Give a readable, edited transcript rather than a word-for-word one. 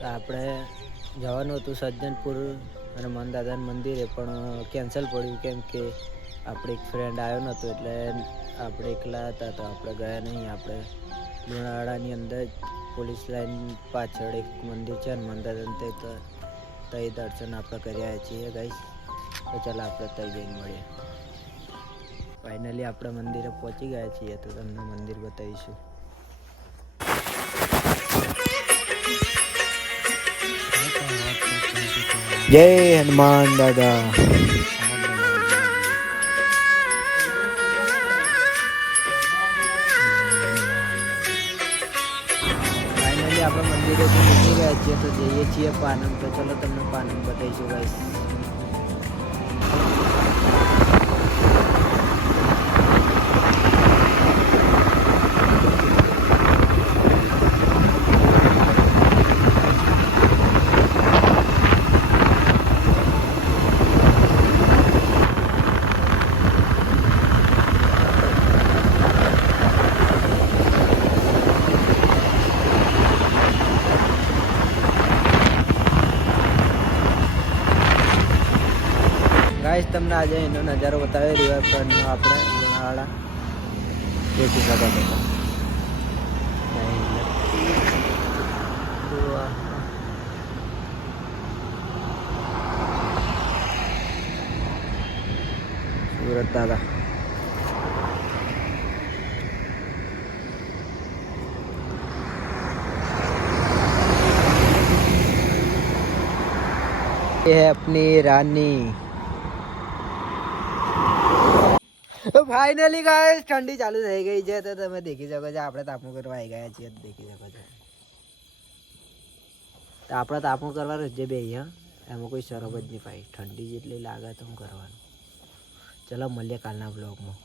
તો આપણે જવાનું હતું સજ્જનપુર અને મનદાદાના મંદિરે, પણ કેન્સલ પડ્યું કેમ કે આપણે એક ફ્રેન્ડ આવ્યો નહોતો એટલે આપણે એકલા હતા તો આપણે ગયા નહીં. આપણે લુણાવાડાની અંદર પોલીસ લાઈન પાછળ એક મંદિર છે ને મનદાદાનું, તે દર્શન આપણે કરી આવ્યા છીએ ગાઈસ. તો ચાલો આપણે ત્યાં જઈને મળીએ. ફાઇનલી આપણે મંદિરે પહોંચી ગયા છીએ તો તમને મંદિર બતાવીશું. જય હનુમાન દાદા. ફાઇનલી આપણે મંદિરેથી નીકળી ગયા છીએ તો જઈએ છીએ પાનમ. તો ચલો તમને પાનમ બતાવીશું ગાઈસ. ગાઈસ તમને આજે એનો નજારો બતાવે રિવરફ્રન્ટનો આપણે લુણાવાડા દેખી શકો છો. સુરત દાદા ये है अपनी रानी. ફાઇનલી ગાઈસ ઠંડી ચાલુ થઈ ગઈ છે તો તમે દેખી શકો છો આપણે તાપણું કરવા આવી ગયા છીએ. દેખી શકો છો તો આપણે તાપણું કરવાનું જે બે અહીંયા એમાં કોઈ શરમ જ નહીં ભાઈ. ઠંડી જેટલી લાગે તો હું કરવાનું. ચલો મળીએ કાલના બ્લોગમાં.